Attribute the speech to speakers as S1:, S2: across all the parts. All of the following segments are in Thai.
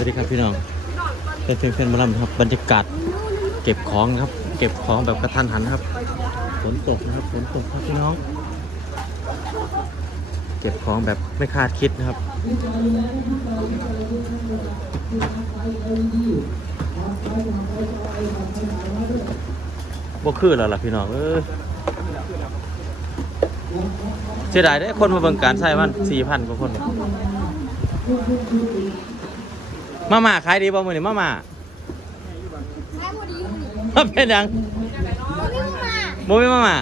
S1: วัสดีครับพี่น้องเป็นเพื่อนเพื่อนๆมาลำครับบรรยากาศเก็บของครับ เก็บของแบบกระทันหันครับฝนตกนะครับฝนตกครับพี่น้อง เก็บของแบบไม่คาดคิดนะครับบ่คือแล้วล่ะพี่น้องเออเสียดายได้คนมาเบิ่งการใช้มันสี่พันกว่าคน มาม่าขายดีบ่มื้อนี้มาม่าใช่พอดีอยู่นี่มาเป็นหยังบ่มีมาบ่มีมาม่า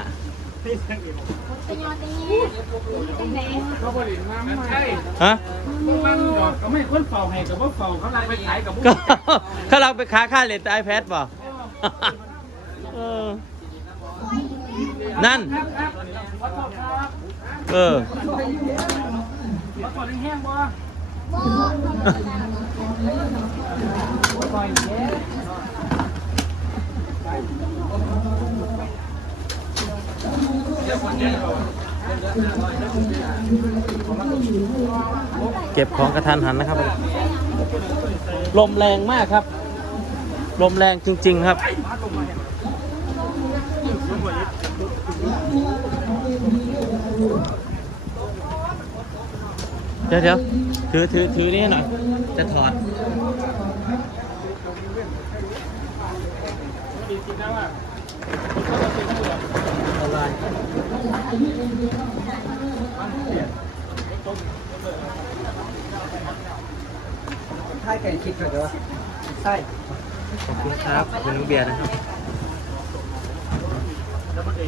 S1: แต
S2: ่ยอดแต่แย่จังได๋
S3: เขาบริณมาใช่
S1: ฮะ
S3: มันดอก
S4: ก็
S3: ไม่คนเฝ้าให้กับว่าเฝ้าเข
S4: าลังไปข
S3: ายกับ
S1: ก็เขาเราไปค้าค่าเล่นแต่ iPad บ่เออนั่นครับ
S3: ครับขอโทษครับ
S1: เออ
S4: ขอโทษ
S1: แห้งบ่บ่
S4: ปล่อยแย่
S1: เก็บของกระทันหันนะครับ ลมแรงมากครับ ลมแรงจริง ๆ ครับเดี๋ยวเดี๋ยว ถือถือถือนี่หน่อย จะถอด
S4: ใช่ไก่คิดเหรอใช่
S1: ขอบคุณครับเป็นน้องเบียร์นะครับแม่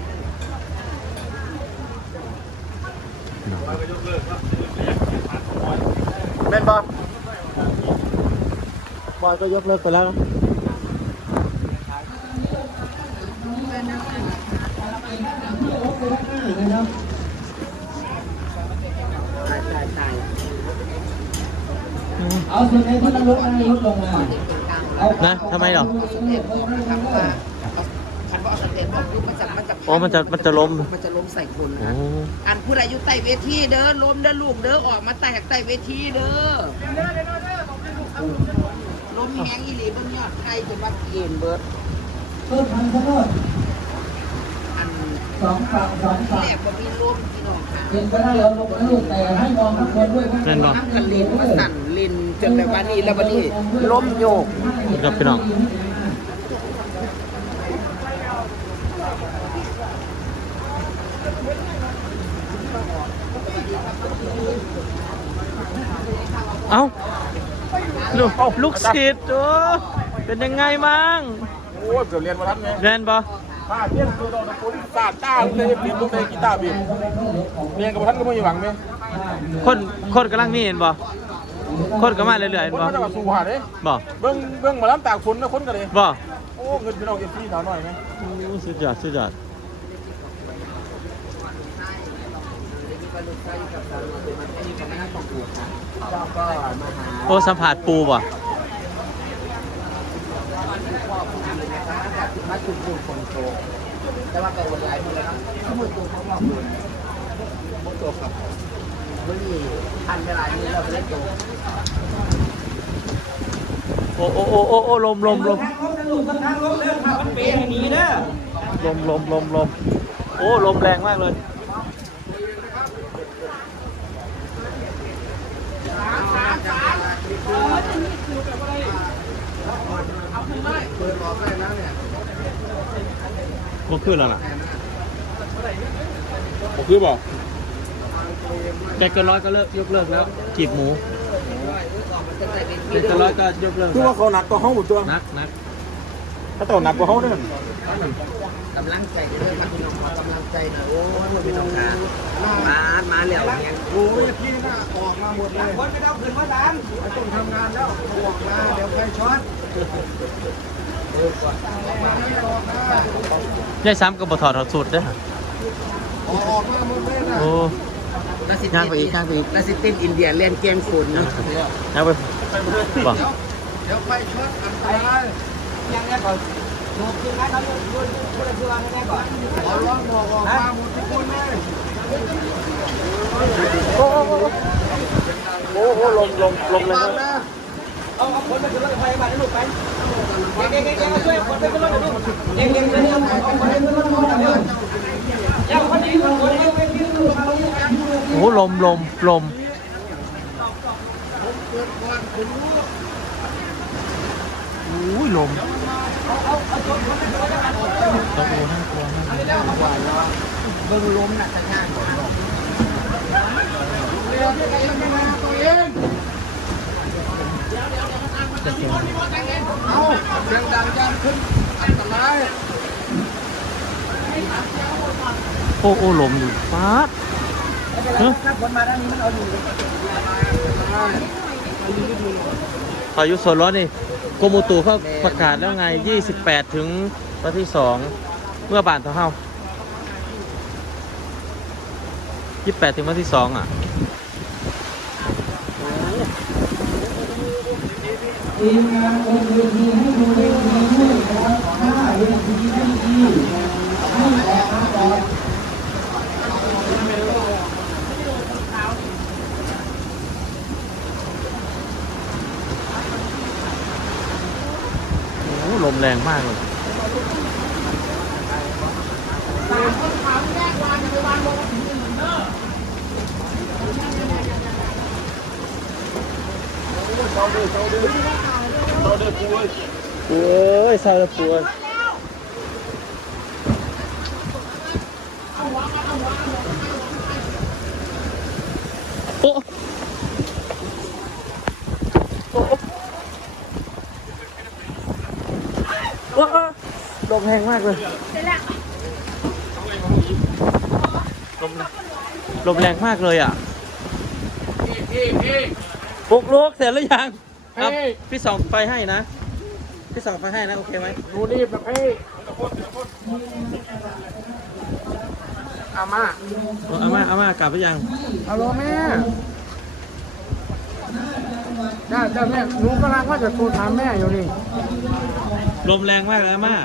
S1: น บ่บอยก็ยกเลิกไปแล้วนะ
S5: ตายตายตาย
S1: เอ
S4: าส่วนไหน
S5: ที่มันลดได้ลดลงมา เอานะทำไมหรอ คันว่าเอาสเต็ปออกปุ๊ บมันจะมันจะโอ้มันจะมันจะล้ม มันจะล้มใส่คนโอ้นะอันผู้ใดอยู่ใต้เวทีเด้อล้มเด้อลูกเด้อออกมาแตกใต้เวทีเด้อล้มแหงอีหลีเบิ่งยอดไก่จนวัดเย็นเบิดเพิ่
S4: มพันขอโทษ
S5: อันสองฝั่งสองฝั่งแรกบ่มีล้มพี่น้องค่ะเป็นไปได้เราลงนะลูกแต่ให้มองข้างบนด้วยข้าง
S1: บนั่นนบ่น
S5: ้ำกันเลนมาสั่นเลนจนแบบว่านี้แล้ววันนี้ล้มโยก
S1: ครับพี่น้อง เอ้าลูกลูกศิษย์โอ้เป็นยังไงมั่ง
S6: โอ้เกือบเรียนมาทันไง
S1: เรียนบ่ป
S6: ้าเทียนคือดอกตะกุนศาสตร์ต้า
S4: เลยเรียนลูกในกีตาร
S6: ์บิน
S4: เรี
S6: ยนกั
S4: บท่านก็
S6: ไม่มีหวั
S4: ง
S6: ไหม
S1: คนคนกำลังมีเห็นบ่คนก็มาเรื่อยๆคเห็นนบ่มันจะมาส
S6: ู่หาเด้
S1: บ่
S6: เบิ้งเบิ้งมาล้ำตากฝนนะคนกันเลย
S1: บ่
S6: โอ้เงินพี่น้องเอฟซีถามหน่อยไหม
S1: โอ้สุดยอด
S5: สุดยอดเจ้าก็มาหาโอ้สั
S1: มผัสปูบ่
S5: มาจุดบุญคนโตแต่ว่าก็วนหลายหมดแล้วนะขโมยตัวเขาบอกเลยโมตัวครับวันนี้ทันเวลานี้เราไปเล่นตัว
S1: โอ้โอ้โอ้โอ้โอ้ลมลมลมลมลมลมลมโอ้ลมแรงมากเลย ก็ขึ้นแล้วล่ะ
S6: ผมคือบอก
S1: แกเกินร้อยก็เลิกยกเลิกแล้วจีบหมู
S5: แกเกินร้อย
S1: ก็ยกเลิกคือแล้วว่าเข
S6: าหนักกว่าห้องหมดตัว
S1: นักนักถ
S6: ้าตัวหนักกว่าห้องเนี่ย
S5: กำลังใจเด้อมาพี่น้องขอกำลังใจหน่อยโอ้ยมันเป็นน้องขามามาแล้วเนี่ยโอ้ย
S7: พี่น่าออกมาหมด
S4: เลยคนไม่ได้ขึ้นมาดันไ
S7: ม่ต้องทำงานแล้วออกมาเดี๋ยวไฟช็อต
S1: ยายซ้ำก็บ่ถอดถอดสูตรเด้อ
S7: ออกมาหมดเลยนะโ
S1: อ้
S5: แล้วสิย่างไปอีกย่างไปอีกแล้วสิตินอินเดียเล่นเกมฝุ่นนะ
S1: ย่างไปบอก
S7: เดี๋ยวไฟช็อตอันตราย
S4: ยังไงก่อนถูกจริงไหมเขาพูดพูดพูดชื่อว่าไม่ได้ก่อน
S7: ขอร้องบอกออกมาหมดทุกคนเลย
S1: โอ้โอ้โอ้โอ้โหลมลมลมเลยครับ
S4: เอาเอาคนไปขึ้นรถไฟมาให้ลูกไปเก่งเก่งเก่งมาช่วยคนไปขึ้นรถหน่อยลูกเก่งเก่งเก่งเอาคนไป
S1: โอ้ลมลมลมโอ้ยลมตะโกนน่ากลัวน่ากลัว
S5: เบิ่งลมหนักแต่งานเร็วเร็วเร็ว
S3: ตัวเอง
S1: จะเจอ
S7: เอาเสียงดังยันขึ้นอันตราย
S1: โอ้โอ้ลมอยู่ฟ้า
S4: ถ้าคนมาด้านนี้มันเอาอยู่
S1: พายุโซนร้อนนี่กรมอุตุเขาประกาศแล้วไง 28 ถึงวันที่ 2 เมื่อบ่านเท่าเฮา28 ถึงวันที่ 2 อะ ท
S3: ีมงานบนเวทีให้ดูเวทีด้วยน
S4: ะค
S3: รับถ้าเวทีให้ดี
S5: ให้แอบมาก่อน
S1: โอ้ลมแรงมากเลย
S3: เศร้
S6: าเด้อเศร้าเด้อ เศร้าเด้อป่วย
S1: เอ้ยเศร้าแล้วปวดโอ้โอ้ว้าลมแรงมากเลยเสร็จแล้วลมแรงลมแรงมากเลยอะ
S3: พี่พี่พี่
S1: ปลุกลูกเสร็จหรือยัง ครับเฮ
S3: ้
S1: ยพี่ส่องไฟให้นะ พี่ส่องไฟให้นะ โอเคไหม
S3: หนูรีบนะพี่อามา
S1: เอาเอามาเอามากลับไปยัง
S3: ฮัลโหลแม่
S4: จ
S3: ้าจ้าแม่หนูกำลังว่าจะโทรถามแม่อยู่นี่
S1: ลมแรงมากเลยอาม่า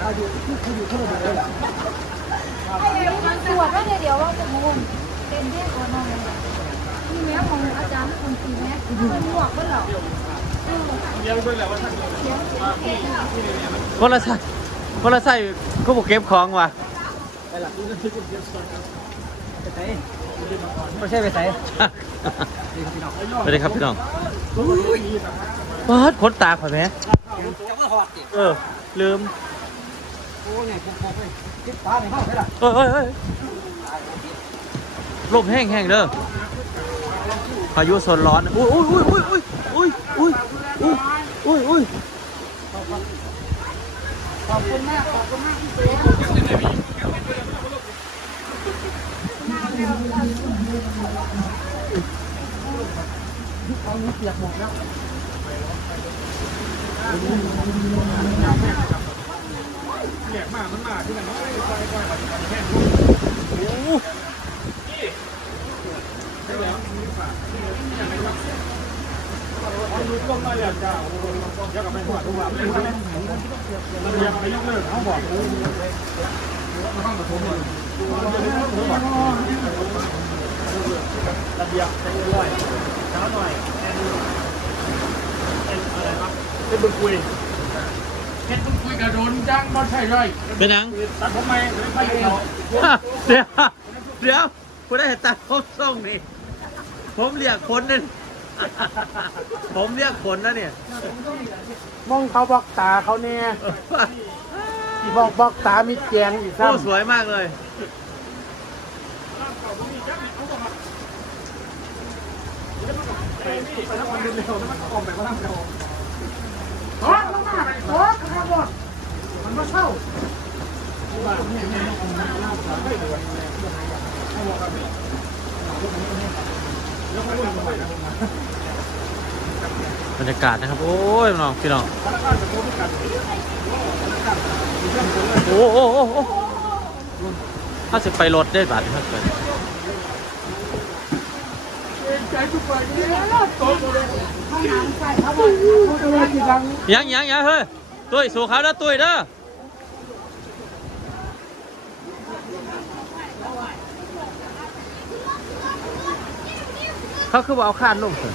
S1: เอ
S4: าอยู่เขาอยู่เขาอยู่ด้วยเหรอ
S2: ตรวจว่าเดี๋ยวว่าจะงงเต็มแน่กว่านองมีแม้ของอาจารย์คนตีแม้เป็
S1: นห
S2: มวกก็เหรอเลี้ยงด้วยแหละว่าท่าน
S1: คนละใส่คนละใส่ก็บอกเก็บของว่ะ
S4: ไปหลักที่นี่ก็เก็บของไปไหนไม่ใช่ไปใส่
S1: สวัสดีครับพี่น้องเปิดขนตาผ่านไหม
S4: จะมา
S1: เออลืม
S4: เลยคิดตาในห้องได้ละ
S1: เอ้ยเอ้ยเอ้ยลมแห้งแห้งเด้อพายุโซนร้อนอุ้ยอุ้ยอุ้ยอุ้ยอุ้ยอุ้ยอุ้ยอุ้ยอุ้ย
S3: ขอบคุณมากขอบคุณมากที่เจ๊เป็ แหลกมาก
S6: มันมาที่ไหนไม่ไปไปไปแห้โอ้โหนี่แล้วนี่ป่ะนี่อะไรวะเอาลูกลงมาเลยจ้าโอ้โหยกกับไปกวาดทุกว
S4: ันเลยมันยัง
S6: ไปยกเลิกเขาบอกมันต้องกระทุ้งเลย
S3: ระเบียบเป็นร้อยเช้าหน่อยเป็นอะไรครับเป็นบ
S6: ุญคุย
S3: โดนจังบ่ใช่เลย
S1: เป็นหนัง
S6: ตัดผมไม่ไม่เนาะ
S1: เดี๋ยวเดี๋ยวคุณได้เห็นตาผมส่งนี่ ผมเรียกคนนั่นผมเรียกคนนะเนี่ย
S3: มองเขาบอกตาเขาเนี่ยบอกบอกตามีแจงอีก
S1: โอ้ซ้ำสวยมากเลย
S3: โอ๊ยลงมาโอ๊ยข้างบนมันมาเข้า
S1: บรรยากาศนะครับ โอ้ยน้องพี่น้องโอ้โอ้โอ้โอ้ถ้าจะไปรถได้บาทถ้าไปยังยังยังเฮ้ยตุ้ยสู่เขาแล้วตุ้ยเด้อ เขาคือว่าเอาคานลงเถอะ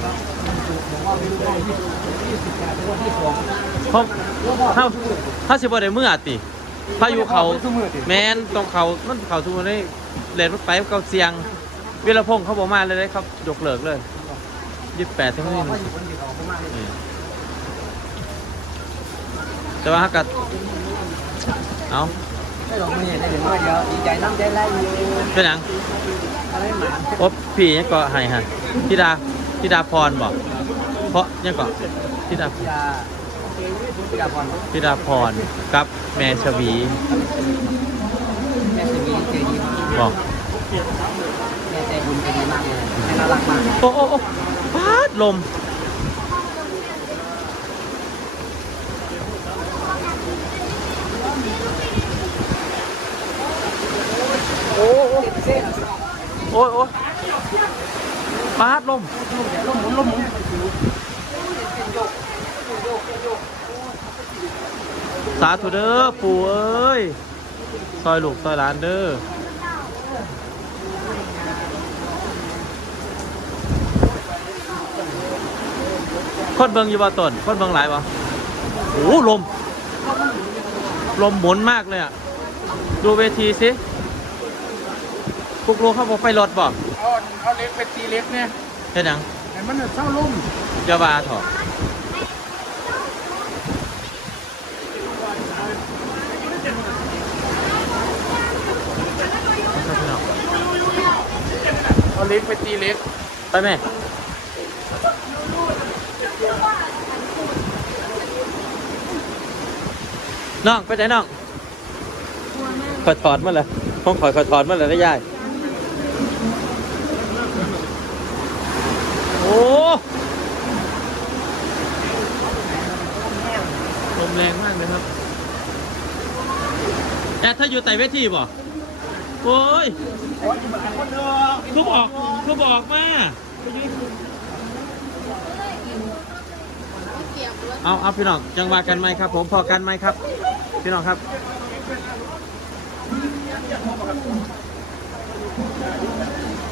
S4: เขา
S1: เขาเขาสิบ่ได้มืออาติพายุเขาแมนต้องเขามันเขาทุกคนได้เล่นรถไปเขาเสียงวิรพงษ์เขาบอกมาเลยได้ครับยกเลิกเลยยี่สิบแปดถึงนี่นี่แต่ว่าฮักกัดเอา
S4: ได้ดอกมือได้ถึงว่าเดียวดีใจน้ำใจไหลอยู่
S1: เป็นหยัง
S4: อะไรหมา
S1: โอ้พี่ยังก็ให้ฮะธิดา ธิดาพรบอกเพราะยังก็ธิดาพิ
S4: ดาพิดาพร
S1: ธิดาพรกับแม่ชวี
S4: แม่สวีใจดีมาก
S1: บอก
S4: แม่ใจบุญใจดีมากเลยแม่น่ารักมาก
S1: โอ้โอ้โอ้พาดลมโอ้โห
S4: เส้น
S1: โอ้ยโอ้ย ปาดลม
S4: ลมหมุนลมหมุน
S1: สาธุเด้อปู่เอ้ย ซอยลูกซอยหลานเด้อคนเบิงอยู่บ่ต้นคนเบิงหลายบ่โอ้ลม ลมหมุนมากเลยอะ ดูเวทีสิพวกลูกเขาบอกไฟรถบ่
S3: เอาเอาเล็กเป็นตีเล็กเนี่ยเ
S1: ห็นยัง
S3: แต่มันเศร้าลุ่ม
S1: จะบาเถอะเอาเถอะพี่น้อง
S3: เอาเล็กเป็นตีเล็ก
S1: ไปแม่น้องไปไหนน้องขอยถอดมาเลยห้องขอยขอยถอดมาเลยได้ยาย อ้ลมแรงมากเลยครับ แต่ถ้าอยู่ไต่เวทีบ่โอ้ยทุบออกทุบออกมาเอาเอาพี่น้องจังหวะกันไหมครับ ผมพอกันไหมครับ พี่น้องครับเ